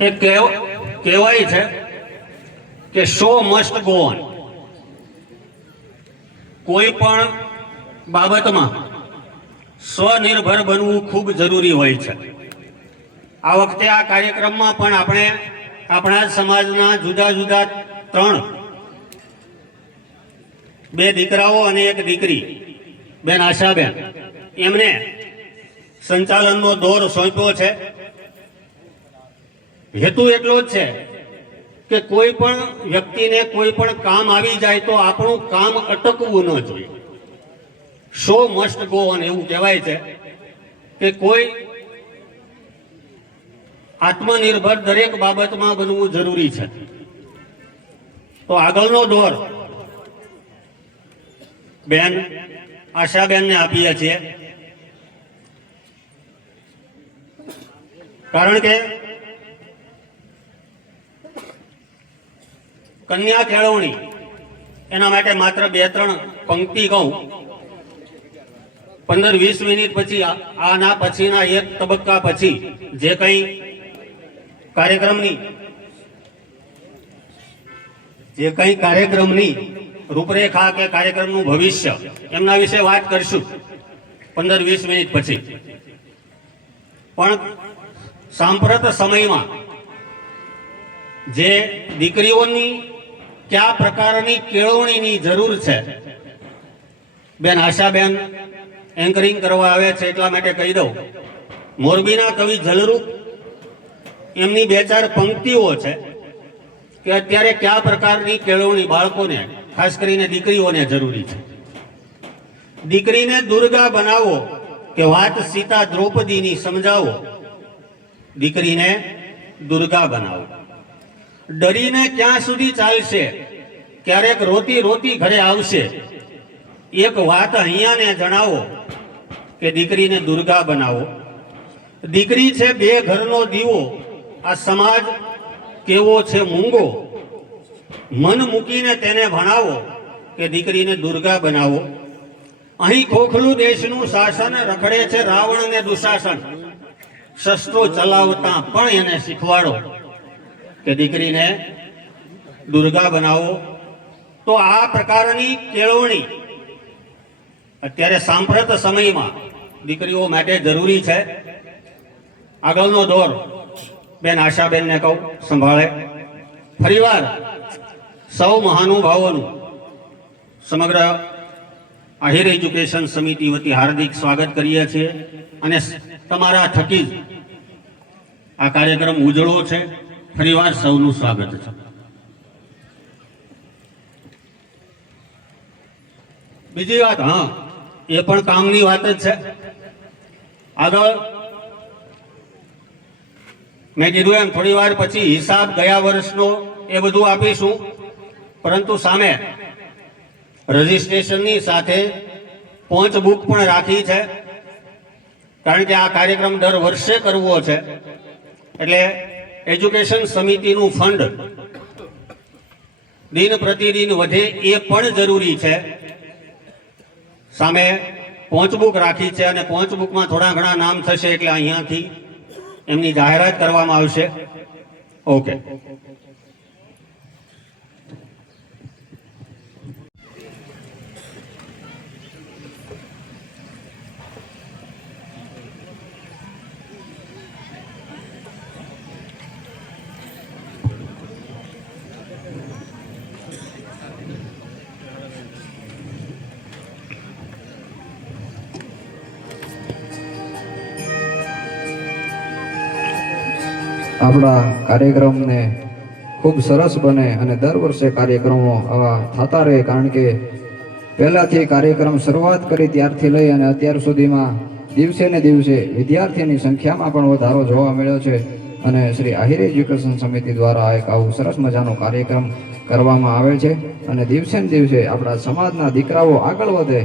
એ કહેવાય છે કે શો મસ્ટ ગો ઓન. કોઈ પણ બાબતમાં સ્વનિર્ભર બનવું ખૂબ જરૂરી હોય છે. આ વખતે આ કાર્યક્રમમાં પણ આપણે આપણા સમાજના જુદા જુદા 2 દીકરાઓ અને 1 દીકરી, બેન આશાબેન, એમને સંચાલનનો દોર સોંપ્યો છે. હેતુ એટલો જ છે કે કોઈ પણ વ્યક્તિને કોઈ પણ કામ આવી જાય તો આપણું કામ અટકવું ન જોઈએ. શો મસ્ટ ગો ઓન એવું કહેવાય છે કે કોઈ આત્મનિર્ભર દરેક બાબતમાં બનવું જરૂરી છે. તો આગળનો દોર બેન આશાબેનને આપીએ છીએ, કારણ કે કન્યા કેળવણી એના માટે માત્ર 2-3 પંક્તિ કહું. 15-20 મિનિટ પછી આના પછીના એક તબક્કા પછી જે કંઈ કાર્યક્રમની રૂપરેખા કે કાર્યક્રમનું ભવિષ્ય એમના વિશે વાત કરશું 15-20 મિનિટ પછી. પણ સાંપ્રત સમયમાં જે દીકરીઓની કયા પ્રકારની કેળવણીની જરૂર છે, બેન આશાબેન એન્કરિંગ કરવા આવે છે એટલા માટે કહી દઉં. મોરબીના કવિ જલરૂપ એમની 2-4 પંક્તિઓ છે કે અત્યારે કયા પ્રકારની કેળવણી બાળકોને, ખાસ કરીને દીકરીઓને જરૂરી છે. દીકરીને દુર્ગા બનાવો કે વાત સીતા દ્રૌપદીની સમજાવો. દીકરીને દુર્ગા બનાવો. ડરીને ક્યાં સુધી ચાલશે, ક્યારેક રોતી રોતી ઘરે આવશે. એક વાત અહીંયાને જણાવો કે દીકરીને દુર્ગા બનાવો. દીકરી છે 2 ઘરનો દીવો, આ સમાજ કેવો છે મૂંગો. મન મૂકીને તેને ભણાવો કે દીકરીને દુર્ગા બનાવો. અહીં ખોખલું દેશનું શાસન, રખડે છે રાવણ ને દુશાસન. શસ્ત્રો ચલાવતા પણ એને શીખવાડો કે દીકરીને દુર્ગા બનાવો. તો આ પ્રકારની કેળવણી અત્યારે સાંપ્રત સમયમાં દીકરીઓ માટે જરૂરી છે. આગળનો દોર બેન આશાબેનને કહું સંભાળે. ફરીવાર સૌ મહાનુભાવોનું સમગ્ર આહિર એજ્યુકેશન સમિતિ વતી હાર્દિક સ્વાગત કરીએ છીએ અને તમારા થકી જ આ કાર્યક્રમ ઉજળો છે. ફરીવાર સૌનું સ્વાગત છે. બીજી વાત, એ પણ કામની વાત જ છે. આગળ મેં કીધું એમ થોડી વાર પછી હિસાબ ગયા વર્ષનો એ બધું આપીશું, પરંતુ સામે રજીસ્ટ્રેશનની સાથે પહોંચ બુક પણ રાખી છે, કારણ કે આ કાર્યક્રમ દર વર્ષે કરવો છે. એટલે એજ્યુકેશન સમિતિનું ફંડ દિન પ્રતિદિન વધે એ પણ જરૂરી છે. સામે પહોંચ બુક રાખી છે અને પહોંચ બુકમાં થોડા ઘણા નામ થશે એટલે અહીંયાથી એમની જાહેરાત કરવામાં આવશે. ઓકે. આપણા કાર્યક્રમને ખૂબ સરસ બને અને દર વર્ષે કાર્યક્રમો આવા થતા રહે, કારણ કે પહેલાંથી કાર્યક્રમ શરૂઆત કરી ત્યારથી લઈ અને અત્યાર સુધીમાં દિવસે ને દિવસે વિદ્યાર્થીની સંખ્યામાં પણ વધારો જોવા મળ્યો છે. અને શ્રી આહિર એજ્યુકેશન સમિતિ દ્વારા એક આવું સરસ મજાનો કાર્યક્રમ કરવામાં આવે છે અને દિવસે ને દિવસે આપણા સમાજના દીકરાઓ આગળ વધે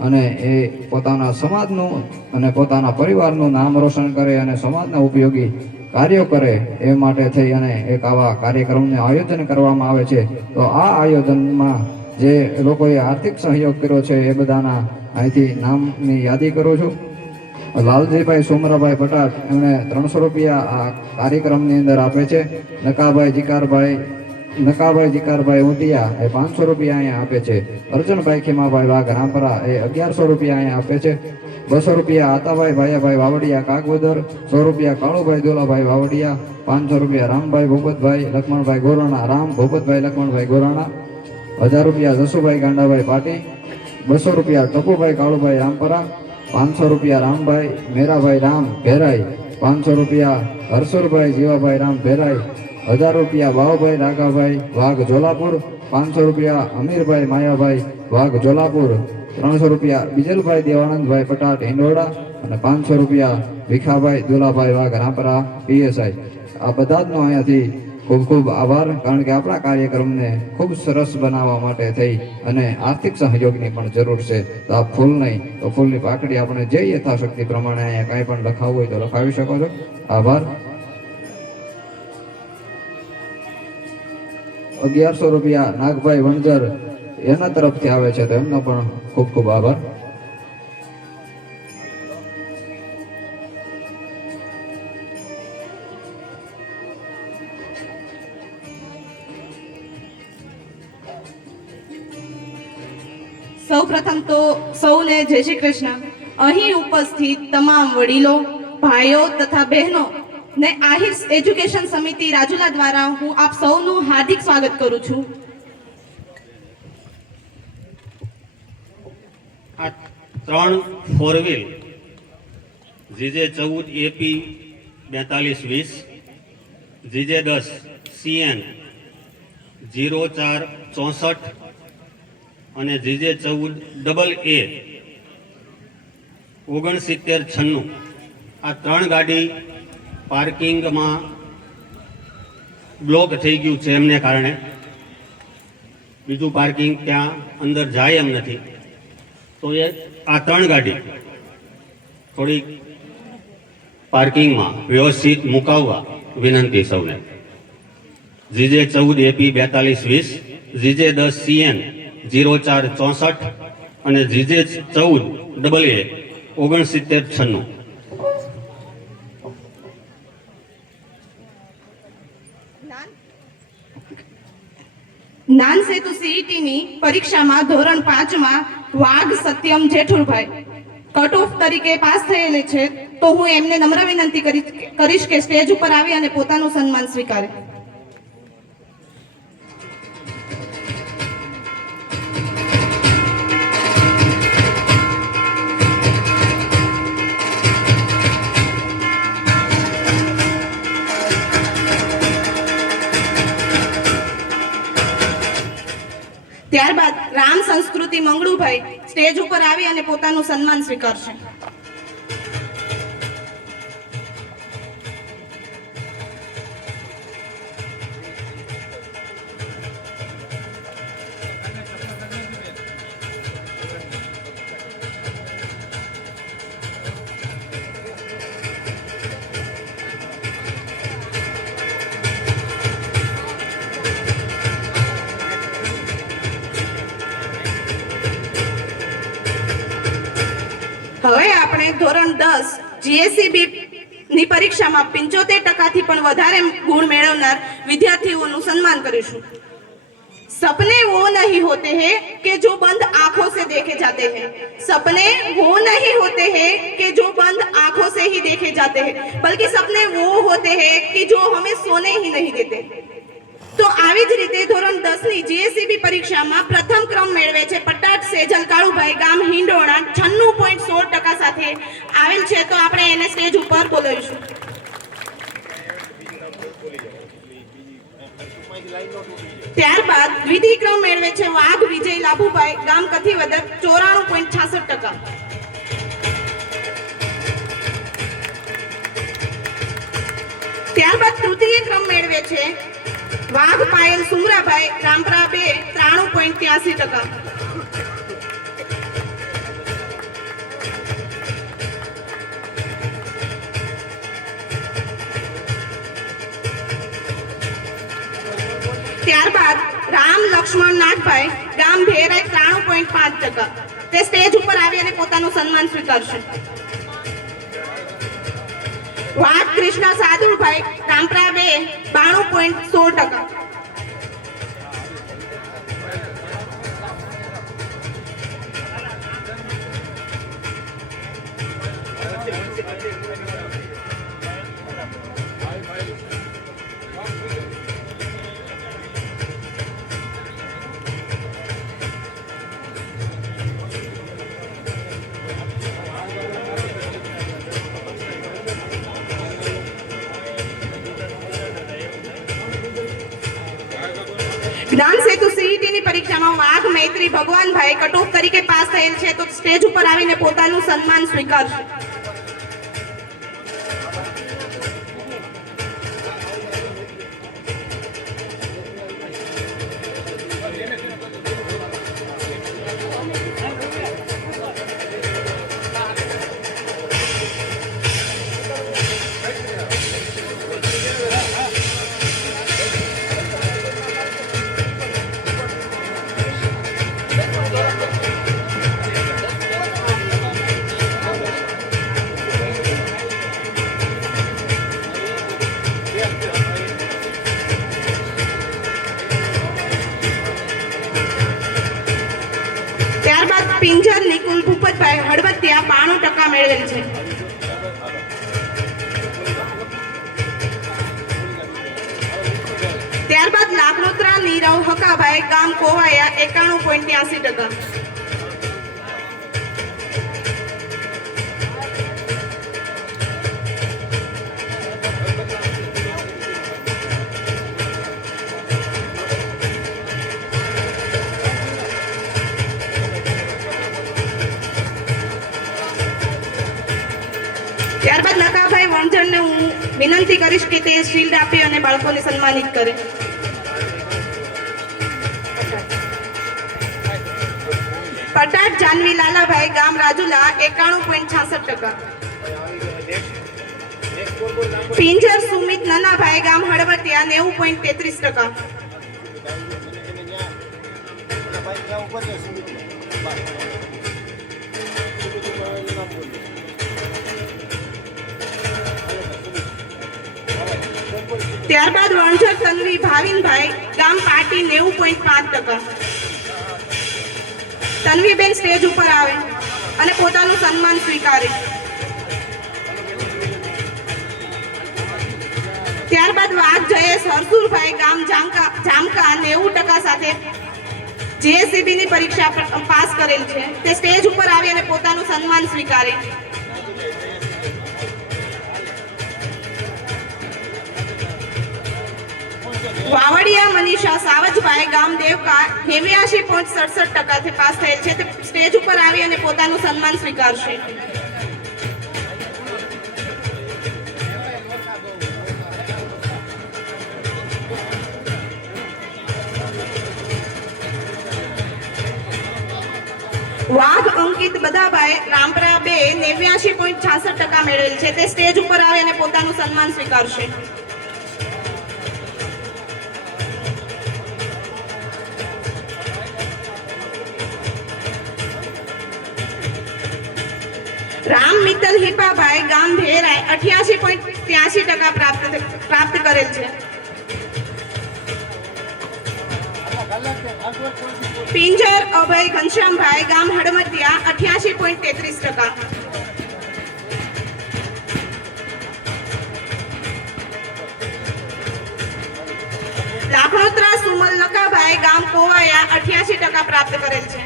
અને એ પોતાના સમાજનું અને પોતાના પરિવારનું નામ રોશન કરે અને સમાજના ઉપયોગી કાર્યો કરે એ માટે થઈ અને એક આવા કાર્યક્રમનું આયોજન કરવામાં આવે છે. તો આ આયોજનમાં જે લોકોએ આર્થિક સહયોગ કર્યો છે એ બધાના અહીંથી નામની યાદી કરું છું. લાલજીભાઈ સોમરાભાઈ પટાટ એમણે 300 રૂપિયા આ કાર્યક્રમની અંદર આપે છે. નકાભાઈ જીકારભાઈ ઉટિયા એ 500 રૂપિયા અહીંયા આપે છે. અર્જુનભાઈ ખીમાભાઈ વાઘ રામપરા એ 1100 રૂપિયા અહીંયા આપે છે. 200 રૂપિયા આતાભાઈ ભાયાભાઈ વાવડિયા કાગવદર, 100 રૂપિયા કાળુભાઈ દોલાભાઈ વાવડિયા, 500 રૂપિયા રામભાઈ ભૂપતભાઈ લક્ષ્મણભાઈ ગોરાણા, રામ ભૂપતભાઈ લક્ષ્મણભાઈ ગોરાણા, 1000 રૂપિયા જસુભાઈ ગાંડાભાઈ પાટી, 200 રૂપિયા ટપુભાઈ કાળુભાઈ રામપરા, 500 રૂપિયા રામભાઈ મેરાભાઈ રામ ભેરાઈ, 500 રૂપિયા હરસુરભાઈ જીવાભાઈ રામ ભેરાઈ, 1000 રૂપિયા બાવભાઈ રાઘાભાઈ વાઘ જોલાપુર, 500 રૂપિયા અમીરભાઈ માયાભાઈ વાઘ જોલાપુર, 300 રૂપિયા બીજલભાઈ દેવાનંદભાઈ પટાટ હિંડોળા અને 500 રૂપિયા ભીખાભાઈ દુલાભાઈ વાઘ રામપરા પીએસઆઈ. આ બધા જનો અહીંયાથી ખૂબ ખૂબ આભાર, કારણ કે આપણા કાર્યક્રમને ખૂબ સરસ બનાવવા માટે થઈ અને આર્થિક સહયોગની પણ જરૂર છે. તો આ ફૂલ નહીં તો ફૂલની પાકડી આપણે જે યથાશક્તિ પ્રમાણે અહીંયા કાંઈ પણ લખાવવું હોય તો લખાવી શકો છો. આભાર. 1100 રૂપિયા નાગભાઈ વણજર એના તરફથી આવે છે, તો એમનો પણ ખૂબ ખૂબ આભાર. સૌપ્રથમ તો સૌને જય શ્રી કૃષ્ણ. અહીં ઉપસ્થિત તમામ વડીલો, ભાઈઓ તથા બહેનો ને આહિર એજ્યુકેશન સમિતિ રાજુલા દ્વારા હું આપ સૌનું હાર્દિક સ્વાગત કરું છું. આ 3 4 wheel GJ14 AP 4220, GJ10 CN 0464 અને GJ14 AA 6996, આ 3 ગાડી પાર્કિંગમાં બ્લોક થઈ ગયું છે. એમને કારણે બીજું પાર્કિંગ ત્યાં અંદર જાય એમ નથી, તો એ આ 3 ગાડી થોડીક પાર્કિંગમાં વ્યવસ્થિત મુકાવવા વિનંતી સૌને. GJ14 AP 4220, GJ10 CN 0464 અને GJ14 AA 6996. જ્ઞાન સેતુ સીઈટીની પરીક્ષામાં ધોરણ 5માં વાઘ સત્યમ જેઠુરભાઈ કટ ઓફ તરીકે પાસ થયેલે છે, તો હું એમને નમ્ર વિનંતી કરીશ કે સ્ટેજ ઉપર આવી અને પોતાનું સન્માન સ્વીકારે. ત્યારબાદ રામ સંસ્કૃતિ મંગળુભાઈ સ્ટેજ ઉપર આવી અને પોતાનું સન્માન સ્વીકારશે. હવે આપણે ધોરણ 10 જીએસસીબી ની પરીક્ષામાં 75% થી પણ વધારે ગુણ મેળવનાર વિદ્યાર્થીઓનું સન્માન કરીશું. सपने वो नहीं होते हैं कि जो बंद आंखों से देखे जाते हैं, सपने वो नहीं होते हैं कि जो बंद आंखों से ही देखे जाते हैं, बल्कि सपने वो होते हैं कि जो हमें सोने ही नहीं देते. तो આવી જ રીતે ધોરણ 10 ની જીએસસીબી પરીક્ષામાં પ્રથમ ક્રમ મેળવે છે પટાટ સેજલ કાળુભાઈ ગામ હિંડોળા 96.16% સાથે આવેલ છે. તો આપણે એને સ્ટેજ ઉપર બોલાવીશું. ત્યારબાદ દ્વિતીય ક્રમ મેળવે છે વાઘ વિજય લાભુભાઈ ગામ કથીવદર 94.66%. ત્યારબાદ તૃતીય ક્રમ મેળવે છે વાઘ પાયલ સુમરાભાઈ રામપરા 2 93.83%. ત્યારબાદ રામ લક્ષ્મણ નાગભાઈ ગામ ભેરાઈ 93.5%. તે સ્ટેજ ઉપર આવી અને પોતાનું સન્માન સ્વીકારશે. વાઘ કૃષ્ણ સાદુરભાઈ રામપરા 2 92.16%. જ્ઞાન સેતુ સીઈટી ની પરીક્ષામાં વાઘ મૈત્રી ભગવાનભાઈ કટઓફ તરીકે પાસ થયેલ છે તો સ્ટેજ ઉપર આવીને પોતાનું સન્માન સ્વીકારશે. ત્યારબાદ પિંજર નિકુલ ભૂપતભાઈ હળવદિયા 92% મેળવેલ છે. ત્યારબાદ લાખનોત્રા નીરવ હકાભાઈ ગામ કોવાયા 91.83%. ત્યારબાદ નકાભાઈ વણઝરને હું વિનંતી કરીશ કે તે શિલ્ડ આપી અને બાળકોને સન્માનિત કરે. પટાટ જાનવી લાલાભાઈ ગામ રાજુલા 91.66%. પિંજર સુમિત નનાભાઈ ગામ હળવદિયા 90.33%. ત્યારબાદ વણઝર તન્વી ભાવિનભાઈ ગામ પાટી 90.5%. તન્વીબેન સ્ટેજ ઉપર આવે અને પોતાનું સન્માન સ્વીકારે. ત્યારબાદ વાઘ જયેશ હરસુરભાઈ ગામ જામકા 90% સાથે જીએસસીબી ની પરીક્ષા પાસ કરેલ છે તે સ્ટેજ ઉપર આવી અને પોતાનું સન્માન સ્વીકારે. વાવડિયા મનીષા સાવજભાઈ ગામ દેવકા 89.67% પાસ થયેલ છે તે સ્ટેજ ઉપર આવી અને પોતાનું સન્માન સ્વીકારશે. વાઘ અંકિત બદાભાઈ રામપરા 2 89.66% મેળવેલ છે તે સ્ટેજ ઉપર આવી અને પોતાનું સન્માન સ્વીકારશે. રામ મિત્તલ હિપાભાઈ ગામ ભેરાય 88.83% પ્રાપ્ત કરેલ છે. પિંજર અભય ઘનશ્યામભાઈ ગામ હળમતિયા 88.33%. લાખનોત્રા સુમલ નકાભાઈ ગામ કોવાયા 88% પ્રાપ્ત કરેલ છે.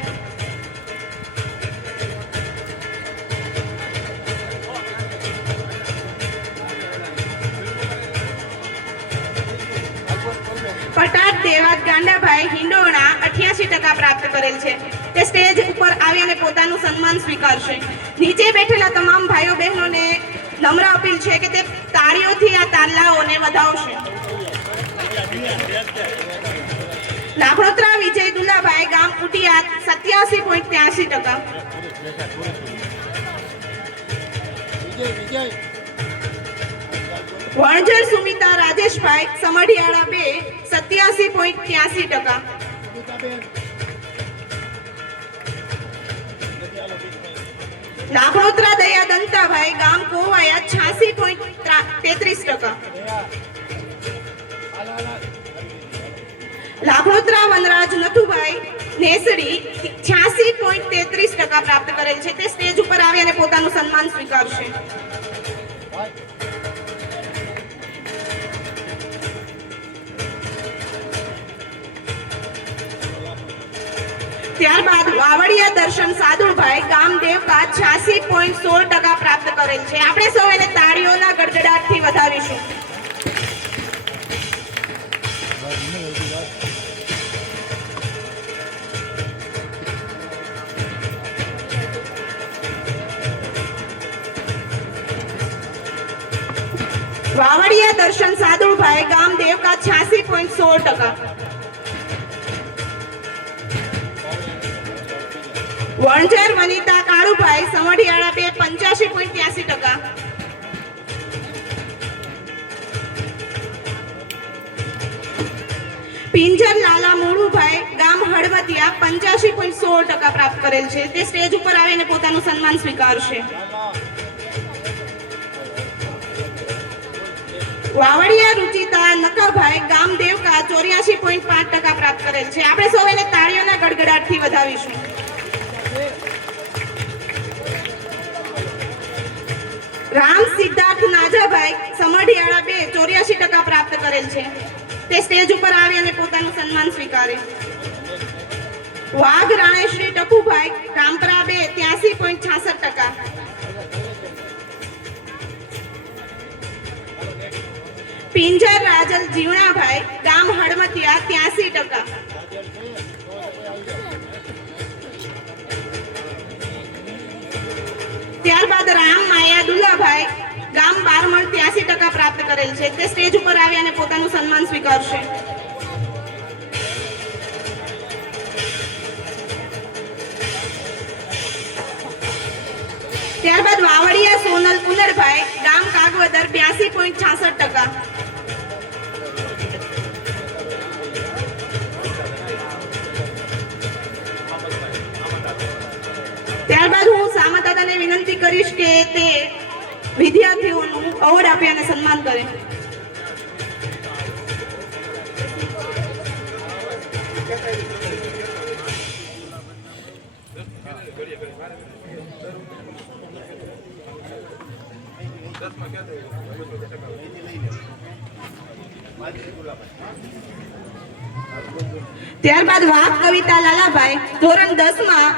પટાટ દેવાત ગાંડાભાઈ હિંડોણા 88% પ્રાપ્ત કરેલ છે તે સ્ટેજ ઉપર આવી અને પોતાનું સન્માન સ્વીકારશે. નીચે બેઠેલા તમામ ભાઈઓ બહેનોને નમ્ર અપીલ છે કે તે તાળીઓથી આ તાલાઓને વધાવશે. લાખનોત્રા વિજય દુલાભાઈ ગામ ઉટિયાત 87.83%. વણઝર સુમિતા રાજેશભાઈ સમઢિયાળા 2 87.83%. લાખણોત્રા દયા દંતાભાઈ ગામ કોવાયા 86.33%. લાખણોત્રા વનરાજ નથુભાઈ નેસડી 86.33% પ્રાપ્ત કરેલ છે. તે સ્ટેજ ઉપર આવી અને પોતાનું સન્માન સ્વીકારશે. ત્યારબાદ વાવડિયા દર્શન સાદુભાઈ ગામ દેવકા 86.16% પ્રાપ્ત કરેલ છે. આપણે સૌ એને તાળીઓના ગડગડાટથી વધાવીશું. વાવડિયા દર્શન સાદુભાઈ ગામ દેવકા 86.16%. વણઝર વનિતા કાળુભાઈ સમઢિયાળા 85.83%. પિંજર લાલા મોડુભાઈ ગામ હળવતિયા 85.16% પ્રાપ્ત કરેલ છે. તે સ્ટેજ ઉપર આવીને પોતાનું સન્માન સ્વીકારશે. વાવડિયા રુચિતા નકાભાઈ ગામ દેવકા 84.5% પ્રાપ્ત કરેલ છે. આપણે સૌ એને તાળીઓના ગડગડાટથી વધાવીશું. રામ સિદ્ધાર્થ નાજાભાઈ સમઢિયાળા 84% પ્રાપ્ત કરેલ છે. તે સ્ટેજ ઉપર આવી અને પોતાનું સન્માન સ્વીકારે. વાઘ રાણેશ્રી ટકુભાઈ રામપરા 83.66%. પિંજર રાજલ જીવણાભાઈ ગામ હળમતિયા 83%. ત્યારબાદ રામ માયા દુલાભાઈ ગામ બારમણ 83% પ્રાપ્ત કરેલ છે. તે સ્ટેજ ઉપર આવી અને પોતાનું સન્માન સ્વીકારશે. ત્યારબાદ વાવડિયા સોનલ કુનરભાઈ ગામ કાગવદર 82.66%. ત્યારબાદ હું સામદાદાને વિનંતી કરીશ કે તે વિદ્યાર્થીઓનું એવોર્ડ આપી અને સન્માન કરે. ત્યારબાદ વાઘ કવિતા લાલાભાઈ ધોરણ 10 માં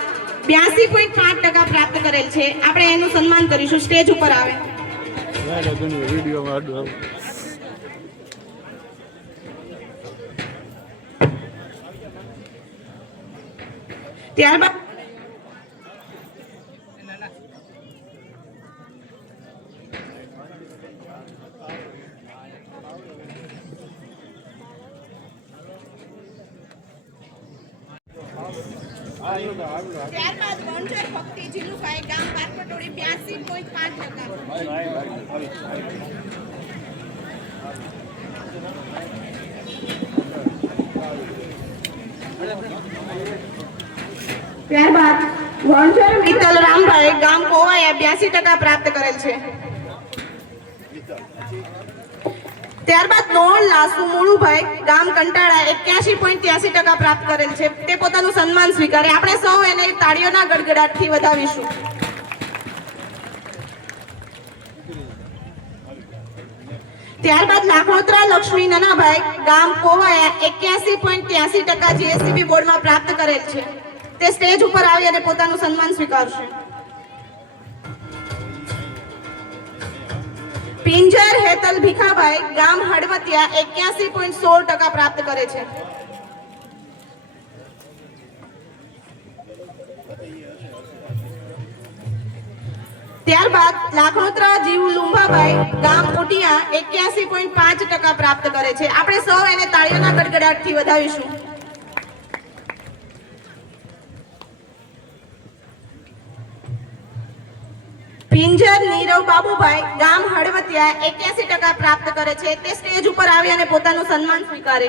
82.5% પ્રાપ્ત કરેલ છે. આપણે એનું સન્માન કરીશું. સ્ટેજ ઉપર આવે. ત્યારબાદ ત્યારબાદ વણઝર ભક્તિ જીલુભાઈ ગામ બારપટોળી 82.5%. ત્યારબાદ વણઝર મિત્તલ રામભાઈ ગામ કોવાયા 82% પ્રાપ્ત કરેલ છે. ત્યારબાદ નોળ લાસુ મુળુભાઈ ગામ કંટાળા 81.83% પ્રાપ્ત કરેલ છે. તે પોતાનું સન્માન સ્વીકારે. આપણે સૌ એને તાળીઓના ગડગડાટથી વધાવીશું. ત્યારબાદ લાખણોત્રા લક્ષ્મી નનાભાઈ ગામ કોવાયા 81.83% જીએસસીબી બોર્ડમાં પ્રાપ્ત કરેલ છે. તે સ્ટેજ ઉપર આવી અને પોતાનું સન્માન સ્વીકારશે. પિંજર હેતલ ભીખાભાઈ ગામ હળવતિયા 81.16% પ્રાપ્ત કરે છે. ત્યારબાદ લાખણોત્રા જીવ લુંભાભાઈ ગામ કોટિયા 81.5% પ્રાપ્ત કરે છે. આપણે સૌ એને તાળીઓના ગડગડાટથી વધાવીશું. પિંજર નીરવ બાબુભાઈ ગામ હળવતિયા 81% પ્રાપ્ત કરે છે. તે સ્ટેજ ઉપર આવી અને પોતાનું સન્માન સ્વીકારે.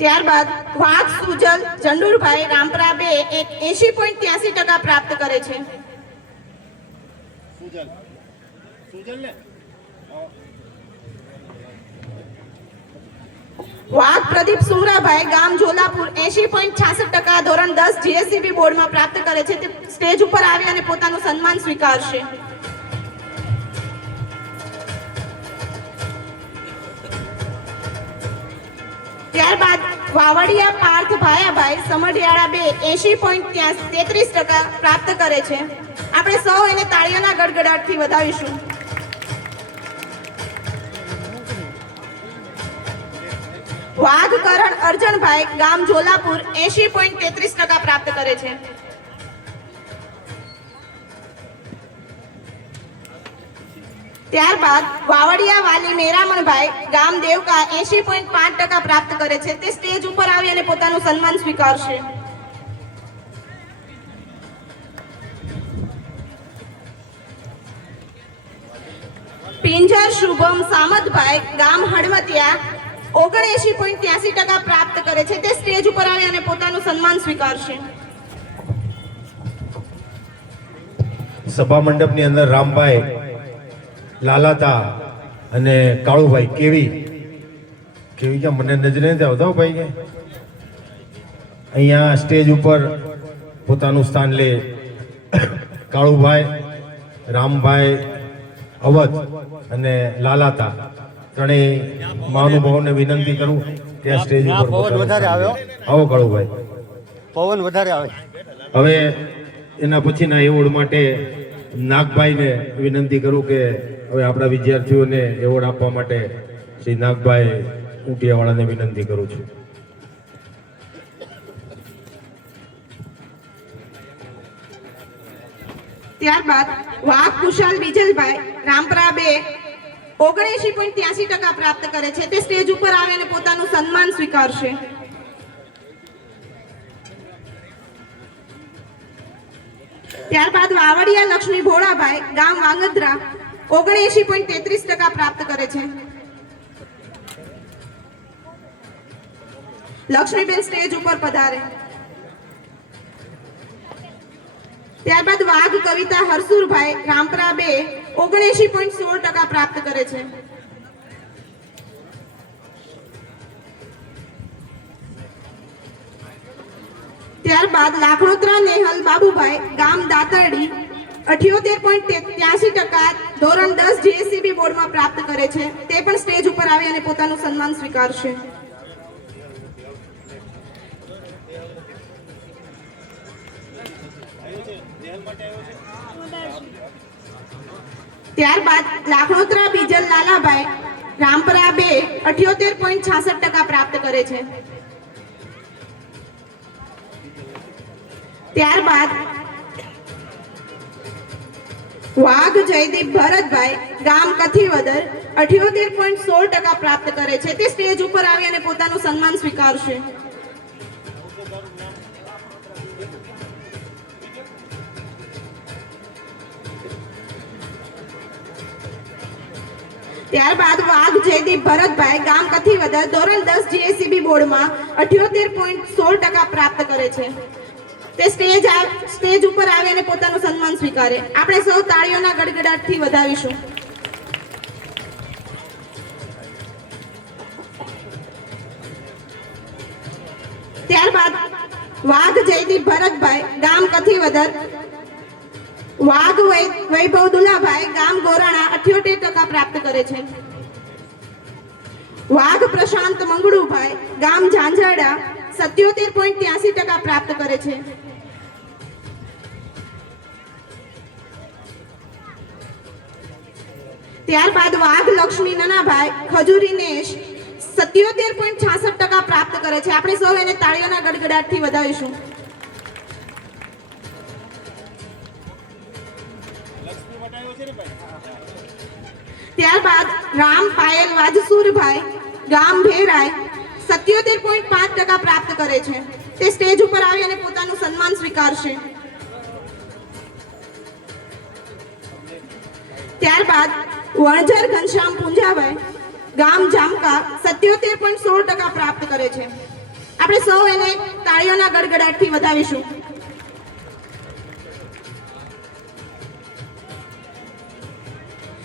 ત્યારબાદ વાઘ સુજલ જંડુરભાઈ રામપરા 2 80.83% પ્રાપ્ત કરે છે. વાઘ પ્રદીપ સુમરાભાઈ ગામ જોલાપુર 80.66% ધોરણ 10 જીએસસીબી બોર્ડમાં પ્રાપ્ત કરે છે. તે સ્ટેજ ઉપર આવી અને પોતાનું સન્માન સ્વીકારશે. ત્યારબાદ વાવડિયા પાર્થ ભાયાભાઈ સમઢિયાળા 2 80.33% પ્રાપ્ત કરે છે. આપણે સૌ એને તાળીઓના ગડગડાટથી વધાવીશું. વાઘ કરણ અર્જણભાઈ ગામ જોલાપુર 80.33% પ્રાપ્ત કરે છે. ત્યારબાદ વાવડિયા વાલી મેરામણભાઈ ગામ દેવકા 80.5% પ્રાપ્ત કરે છે. તે સ્ટેજ ઉપર આવી અને પોતાનું સન્માન સ્વીકારશે. પિંજર શુભમ સામતભાઈ ગામ હળવતિયા 79.83% પ્રાપ્ત કરે છે. તે સ્ટેજ ઉપર આવી અને પોતાનું સન્માન સ્વીકારશે. સભા મંડપની અંદર રામભાઈ લાલાતા અને કાળુભાઈ કેવી કે મને નજરે નથી આવતા ભાઈ કે અહીંયા સ્ટેજ ઉપર પોતાનું સ્થાન લે કાળુભાઈ, રામભાઈ, અવધ અને લાલાતા ત્રણેય મહાનુભાવોને વિનંતી કરું કે આ સ્ટેજ ઉપર પવન વધારે આવ્યો. આવો કાળુભાઈ. પવન વધારે આવે. હવે એના પછીના એવોર્ડ માટે નાગભાઈને વિનંતી કરું કે હવે આપણા વિદ્યાર્થીઓને એવોર્ડ આપવા માટે શ્રી નાગભાઈ ઊંટિયાવાળાને વિનંતી કરું છું. ત્યારબાદ વાઘ કુશાલ બીજલભાઈ રામપરા 2 79.83% પ્રાપ્ત કરે છે. તે સ્ટેજ ઉપર આવે અને પોતાનું સન્માન સ્વીકારશે. ત્યારબાદ વાવડિયા લક્ષ્મી ભોળાભાઈ ગામ વાંગધ્રા 79.33% પ્રાપ્ત કરે છે. લક્ષ્મીબેન સ્ટેજ ઉપર પધારે. ત્યારબાદ વાઘ કવિતા હરસુરભાઈ રામપરા 2 79.16% પ્રાપ્ત કરે છે. ત્યારબાદ લાખણોત્રા નેહલ બાબુભાઈ ગામ દાતરડી 78.83% ધોરણ 10 જીએસસીબી બોર્ડમાં પ્રાપ્ત કરે છે. તે પણ સ્ટેજ ઉપર આવી અને પોતાનું સન્માન સ્વીકારશે. ત્યારબાદ લાખણોત્રા બીજલ લાલાભાઈ રામપરા 2 78.66% પ્રાપ્ત કરે છે. ત્યારબાદ વાઘ જયદીપ ભરતભાઈ ગામ કથીવદર 78.16% પ્રાપ્ત કરે છે. તે સ્ટેજ ઉપર આવી અને પોતાનું સન્માન સ્વીકારશે. ત્યારબાદ વાઘ જયદીપ ભરતભાઈ ગામ કથીવદર ધોરણ 10 જીએસસીબી બોર્ડમાં 78.16% પ્રાપ્ત કરે છે. તે સ્ટેજ ઉપર આવે અને પોતાનું સન્માન સ્વીકારે. આપણે સૌ તાળીઓના ગડગડાટથી વધાવીશું. ત્યારબાદ વાઘ જયદીપ ભરતભાઈ ગામ કથીવદર વાઘ વૈભવ દુલાભાઈ ગામ ગોરાણા 78% પ્રાપ્ત કરે છે. વાઘ પ્રશાંત મંગળુભાઈ ગામ ઝાંઝરડા 77.83% પ્રાપ્ત કરે છે. ત્યારબાદ વાઘ લક્ષ્મી નનાભાઈ ખજૂરી નેશ 77.66% પ્રાપ્ત કરે છે. આપણે સૌ એને તાળીઓના ગડગડાટથી વધાવીશું. ત્યારબાદ રામ પાયલ વાજસુરભાઈ ગામ ભેરાય 77.5% પ્રાપ્ત કરે છે. તે સ્ટેજ ઉપર આવી અને પોતાનું સન્માન સ્વીકારશે. ત્યારબાદ વણઝર ઘનશ્યામ પુંજાભાઈ ગામ જામકા 77.16% પ્રાપ્ત કરે છે. આપણે સૌ એને તાળીઓના ગડગડાટથી વધાવીશું.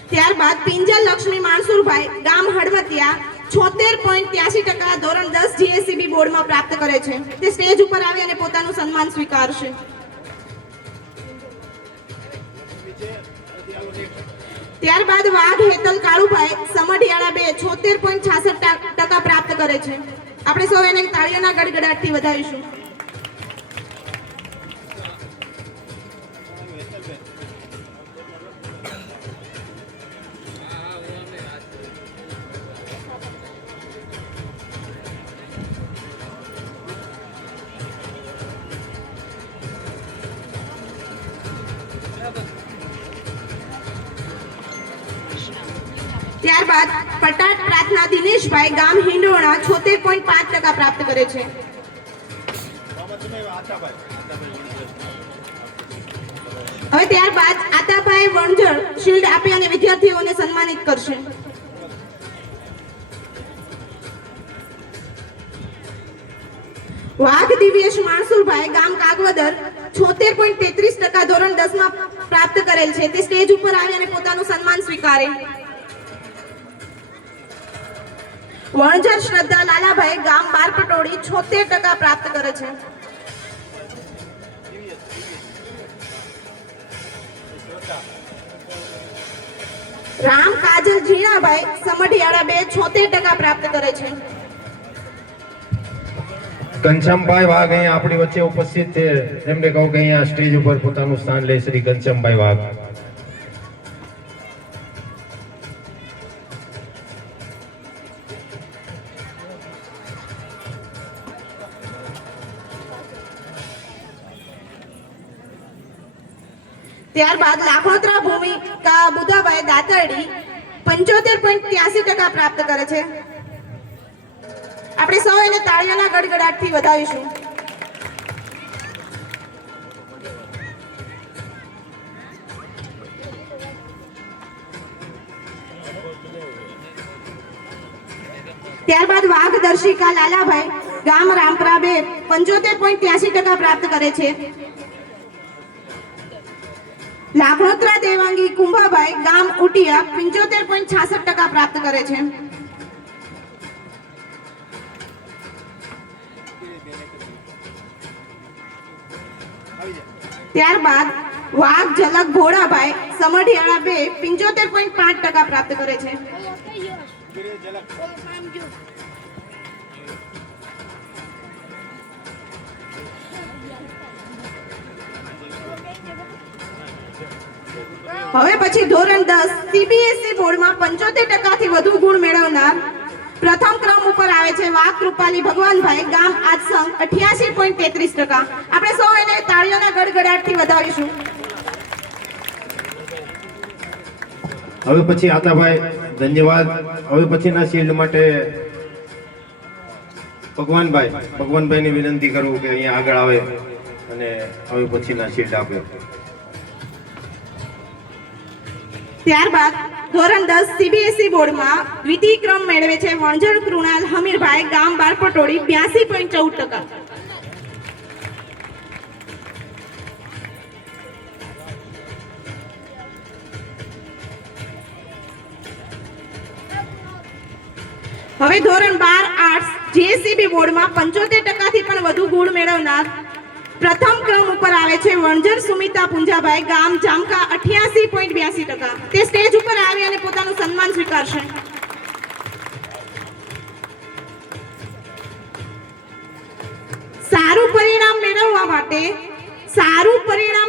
ત્યારબાદ પિંજલ લક્ષ્મી માણસુરભાઈ ગામ હળવતિયા 76.83% ધોરણ 10 જીએસસીબી બોર્ડમાં પ્રાપ્ત કરે છે. તે સ્ટેજ ઉપર આવી અને પોતાનું સન્માન સ્વીકારશે. ત્યારબાદ વાઘ હેતલ કાળુભાઈ સમઢિયાળા 2 76.66% પ્રાપ્ત કરે છે. આપણે સૌ એને તાળીઓના ગડગડાટથી વધાવીશું. ત્યારબાદ પટાટ પ્રાર્થના દિનેશભાઈ ગામ હિંડોણા 76.5% પ્રાપ્ત કરે છે. હવે ત્યારબાદ આતાભાઈ વણજર શિલ્ડ આપી અને વિદ્યાર્થીઓને સન્માનિત કરશે. વાઘ દિવ્યેશ માણસુરભાઈ ગામ કાગવદર 76.33% ધોરણ 10 માં પ્રાપ્ત કરેલ છે. તે સ્ટેજ ઉપર આવી અને પોતાનું સન્માન સ્વીકારે. વણજર શ્રદ્ધા લાલાભાઈ ગામ બારપટોળી 76% પ્રાપ્ત કરે છે. રામ કાજલ ઝીણાભાઈ સમઢિયાળા 2 76% પ્રાપ્ત કરે છે. ઘનશ્યામભાઈ વાઘ અહીંયા આપણી વચ્ચે ઉપસ્થિત છે. એમને કહું કે અહીંયા સ્ટેજ ઉપર પોતાનું સ્થાન લે શ્રી ઘનશ્યામભાઈ વાઘ. ત્યારબાદ લાખોત્રા ભૂમિકા બુધાભાઈ દાતરડી 75.83% પ્રાપ્ત કરે છે. આપણે સૌ એને તાળીઓના ગડગડાટથી વધાવીશું. ત્યારબાદ વાઘ દર્શિકા લાલાભાઈ ગામ રામપરા 2 75.83% પ્રાપ્ત કરે છે. લાખોત્રા દેવાંગી કુંભાભાઈ ગામ ઉટિયા 75.66% પ્રાપ્ત કરે છે. ત્યારબાદ વાઘ ઝલક ભોળાભાઈ સમઢિયાળા 2 75.5% પ્રાપ્ત કરે છે. હવે પછી ધોરણ 10 સીબીએસઈ બોર્ડમાં 75% થી વધુ ગુણ મેળવનાર પ્રથમ ક્રમ ઉપર આવે છે વાઘ કૃપાલી ભગવાનભાઈ ગામ આદસંગ 88.33%. આપણે સૌ એને તાળીઓના ગડગડાટથી વધાવીશું. હવે પછી આતાભાઈ ધન્યવાદ. હવે પછીના શિલ્ડ માટે ભગવાનભાઈને વિનંતી કરું કે અહીંયા આગળ આવે અને હવે પછીના શિલ્ડ આપે. ત્યારબાદ ધોરણ 10 સીબીએસઈ બોર્ડમાં દ્વિતીય ક્રમ મેળવે છે વણજર કૃણાલ હમીરભાઈ ગામ બારપટોળી 82.14%. હવે ધોરણ 12 આર્ટ્સ જીએસસીબી બોર્ડમાં 75% થી પણ વધુ ગુણ મેળવનાર પ્રથમ ક્રમ ઉપર આવે છે વણજર સુમિતા પુંજાભાઈ ગામ જામકા 88.82%. તે સ્ટેજ ઉપર આવી અને પોતાનું સન્માન સ્વીકારશે. સારું પરિણામ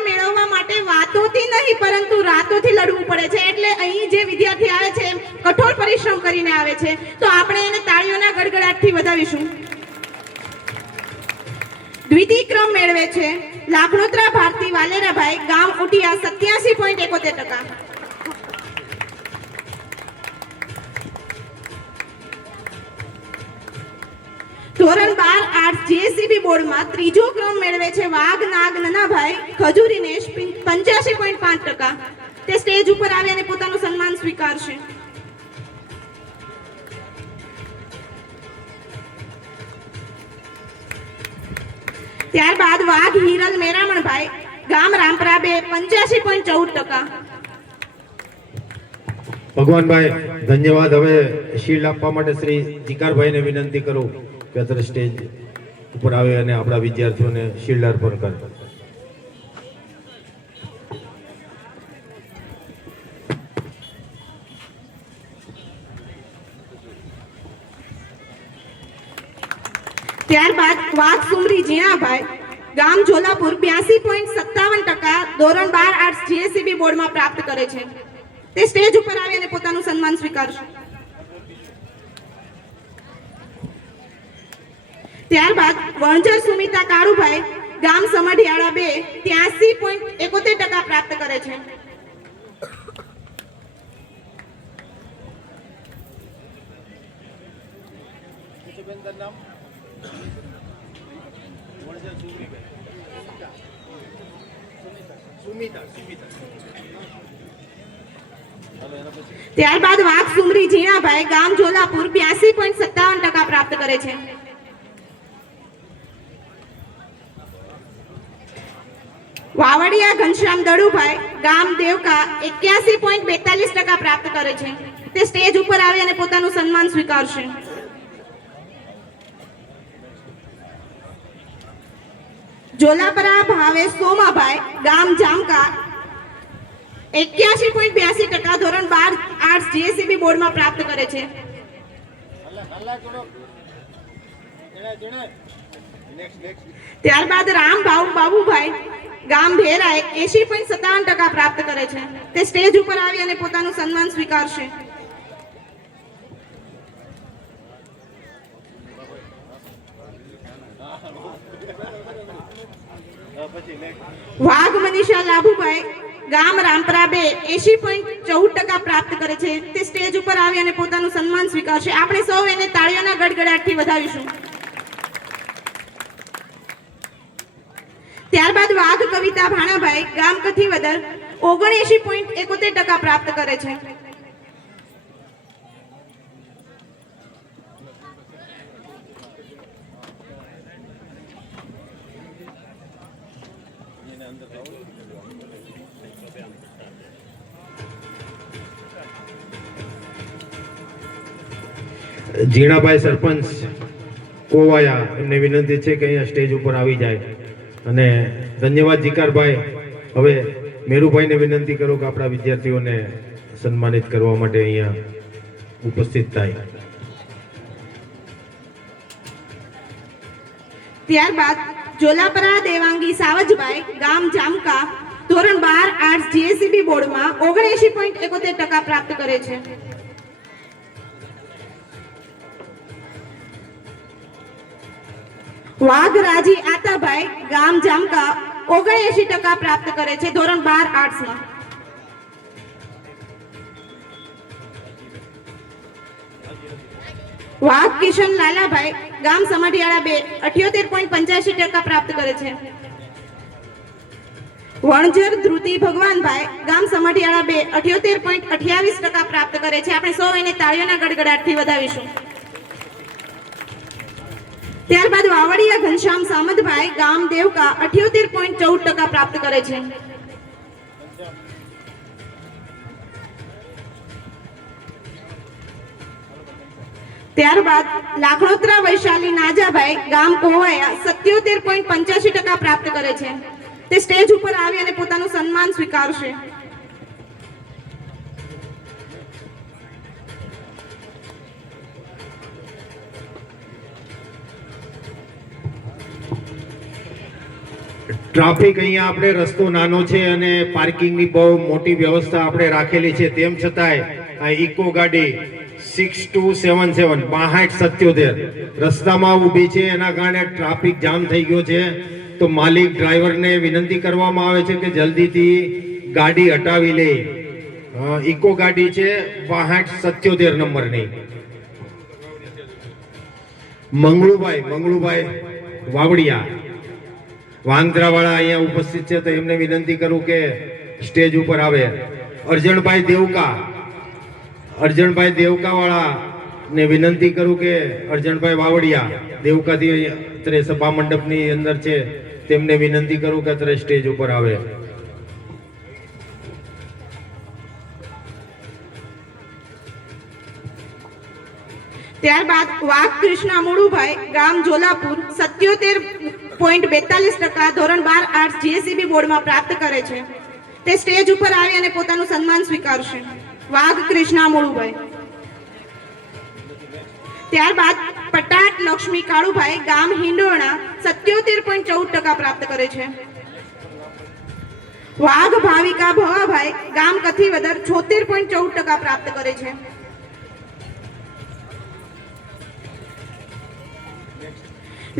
મેળવવા માટે વાતોથી નહીં પરંતુ રાતોથી લડવું પડે છે. એટલે અહીં જે વિદ્યાર્થી આવે છે કઠોર પરિશ્રમ કરીને આવે છે, તો આપણે એને તાળીઓના ગડગડાટથી વધાવીશું. દ્વિતીય ક્રમ મેળવે છે લાખણોત્રા ભારતી વાલેરાભાઈ ગામ ઉટિયા 87.71%. ધોરણ 12 આર્ટ્સ જીએસસીબી બોર્ડમાં ત્રીજો ક્રમ મેળવે છે વાઘ નાગ નનાભાઈ ખજૂરીનેશ 85.5%. તે સ્ટેજ ઉપર આવી અને પોતાનું સન્માન સ્વીકારશે. ત્યારબાદ વાઘ હિરલ મેરામણભાઈ ગામ રામપરા 2 85.14%. ભગવાનભાઈ ધન્યવાદ. હવે શિલ્ડ આપવા માટે શ્રી જીકારભાઈને વિનંતી કરું કે અત્યારે સ્ટેજ ઉપર આવે અને આપણા વિદ્યાર્થીઓને શિલ્ડ અર્પણ કરે. ત્યારબાદ વાઘ સુમરી ઝીણાભાઈ ગામ જોલાપુર 82.57%, ધોરણ 12 આર્ટ્સ જીએસસીબી બોર્ડમાં પ્રાપ્ત કરે છે. તે સ્ટેજ ઉપર આવી અને પોતાનું સન્માન સ્વીકારશે. ત્યારબાદ વણજર સુમિતા કાળુભાઈ ગામ સમઢિયાળા 2 83.71% પ્રાપ્ત કરે છે. ત્યારબાદ વાઘ સુમરી ઝીણાભાઈ ગામ જોલાપુર 82.57% પ્રાપ્ત કરે છે. વાવડિયા ઘનશ્યામ દડુભાઈ ગામ દેવકા 81.42% પ્રાપ્ત કરે છે. તે સ્ટેજ ઉપર આવી અને પોતાનું સન્માન સ્વીકારશે. જોલાપરા ભાવેશ સોમાભાઈ ગામ જામકા 81.82%, ધોરણ 12 આર્ટ્સ જીએસસીબી બોર્ડમાં પ્રાપ્ત કરે છે. ત્યારબાદ રામ બાબુભાઈ ગામ ભેરાય 80.57% પ્રાપ્ત કરે છે. તે સ્ટેજ ઉપર આવી અને પોતાનું સન્માન સ્વીકારશે. વાઘ મનીષા લાભુભાઈ ગામ રામપરા 2 80.14% પ્રાપ્ત કરે છે. તે સ્ટેજ ઉપર આવી અને પોતાનું સન્માન સ્વીકારશે. આપણે સૌ એને તાળીઓના ગડગડાટથી વધાવીશું. ત્યારબાદ વાઘ કવિતા ભાણાભાઈ ગામ કથીવદર 79.71% પ્રાપ્ત કરે છે. ઝીણાભાઈ સરપંચ કોવાયા, એમને વિનંતી છે કે અહીંયા સ્ટેજ ઉપર આવી જાય. અને ધન્યવાદ જીકારભાઈ. હવે મેરુભાઈને વિનંતી કરું કે આપણા વિદ્યાર્થીઓને સન્માનિત કરવા માટે અહીંયા ઉપસ્થિત થાય. ત્યારબાદ જોલાપરા દેવાંગી સાવજભાઈ ગામ જામકા ધોરણ 12 આર્ટ્સ જીએસસીબી બોર્ડમાં 79.71% પ્રાપ્ત કરે છે. વાઘ રાજી આતાભાઈ ગામ જામકા 79% પ્રાપ્ત કરે છે, ધોરણ 12 આર્ટ્સમાં. વાઘ કિશન લાલાભાઈ ગામ સમઢિયાળા 2 78.85% પ્રાપ્ત કરે છે. વણજર ધ્રુતિ ભગવાનભાઈ ગામ સમઢિયાળા 2 78.28% પ્રાપ્ત કરે છે. આપણે સૌ એને તાળીઓના ગડગડાટથી વધાવીશું. ત્યારબાદ વાવડિયા ઘનશ્યામ સામંતભાઈ ગામ દેવકા 78.14% પ્રાપ્ત કરે છે. ત્યારબાદ લાખણોત્રા વૈશાલી નાજાભાઈ ગામ કોવાયા 77.85% પ્રાપ્ત કરે છે. તે સ્ટેજ ઉપર આવી અને પોતાનું સન્માન સ્વીકારશે. ટ્રાફિક અહીંયા આપણે રસ્તો નાનો છે અને પાર્કિંગની બહુ મોટી વ્યવસ્થા આપણે રાખેલી છે, તેમ છતાંય આ ઇકો ગાડી 6277 6277 રસ્તામાં ઊભી છે. એના કારણે ટ્રાફિક જામ થઈ ગયો છે. તો માલિક ડ્રાઈવરને વિનંતી કરવામાં આવે છે કે જલ્દીથી ગાડી હટાવી લે. ઇકો ગાડી છે 6277 નંબરની. મંગળુભાઈ વાવડિયા વાંદરાવાળા અહીંયા ઉપસ્થિત છે, તો એમને વિનંતી કરું કે સ્ટેજ ઉપર આવે. અર્જણભાઈ દેવકા વાળા ને વિનંતી કરું કે અર્જણભાઈ વાવડિયા દેવકાથી અત્યારે સભા મંડપની અંદર છે, તેમને વિનંતી કરું કે અત્યારે સ્ટેજ ઉપર આવે. ત્યારબાદ વાઘ કૃષ્ણ મુળુભાઈ ગામ જોલાપુર 77.42% ધોરણ 12 આર્ટ્સ જીએસઈબી બોર્ડમાં પ્રાપ્ત કરે છે. તે સ્ટેજ ઉપર આવી અને પોતાનું સન્માન સ્વીકારશે. વાઘ કૃષ્ણ મુળુભાઈ. ત્યારબાદ પટાટ લક્ષ્મી કાળુભાઈ ગામ હિંડોણા 77.14% પ્રાપ્ત કરે છે. વાઘ ભાવિકા ભવાભાઈ ગામ કથીવદર 76.14% પ્રાપ્ત કરે છે.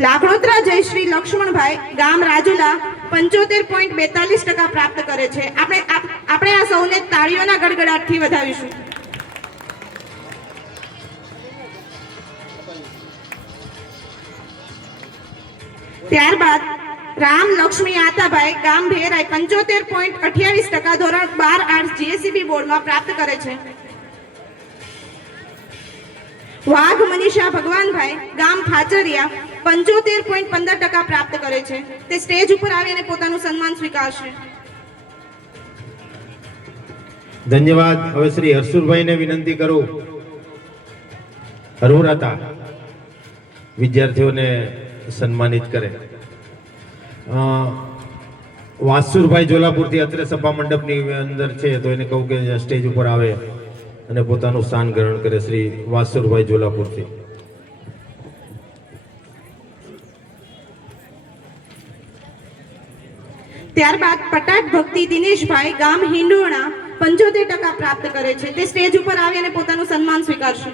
લાખણોત્રા જયશ્રી લક્ષ્મણભાઈ ગામ રાજુલા 75.42% પ્રાપ્ત કરે છે. આપણે આ સૌને તાળીઓના ગડગડાટથી વધાવીશું. ત્યારબાદ રામ લક્ષ્મી આતાભાઈ ગામ ભેરાઈ 75.28% ધોરણ 12 આર્ટ્સ જીએસઈબી બોર્ડમાં પ્રાપ્ત કરે છે. વાઘ મનીષા ભગવાનભાઈ ગામ ફાચરિયા 75.15% પ્રાપ્ત કરે છે. તે સ્ટેજ ઉપર આવી અને પોતાનું સન્માન સ્વીકારશે. ધન્યવાદ. હવે શ્રી હર્ષુરભાઈને વિનંતી કરું હરહુરાતા વિદ્યાર્થીઓને સન્માનિત કરે. વાસુરભાઈ જોલાપુરથી અત્રે સભા મંડપની અંદર છે, તો એને કહું કે સ્ટેજ ઉપર આવે અને પોતાનું સ્થાન ગ્રહણ કરે. શ્રી વાસુરભાઈ જોલાપુરથી. ત્યારબાદ પટાટ ભક્તિ દિનેશભાઈ ગામ હિંડોણા 75% પ્રાપ્ત કરે છે. તે સ્ટેજ ઉપર આવી અને પોતાનું સન્માન સ્વીકારશે.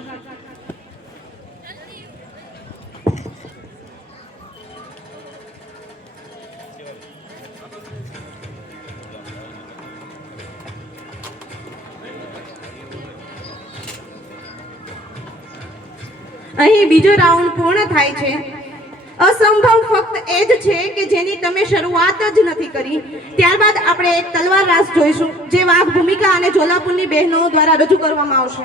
અહીં બીજો રાઉન્ડ પૂર્ણ થાય છે. અસંભવ ફક્ત એ જ છે કે જેની તમે શરૂઆત જ નથી કરી. ત્યારબાદ આપણે એક તલવાર રાસ જોઈશું, જે વાઘ ભૂમિકા અને જોલાપુરની બહેનો દ્વારા રજૂ કરવામાં આવશે.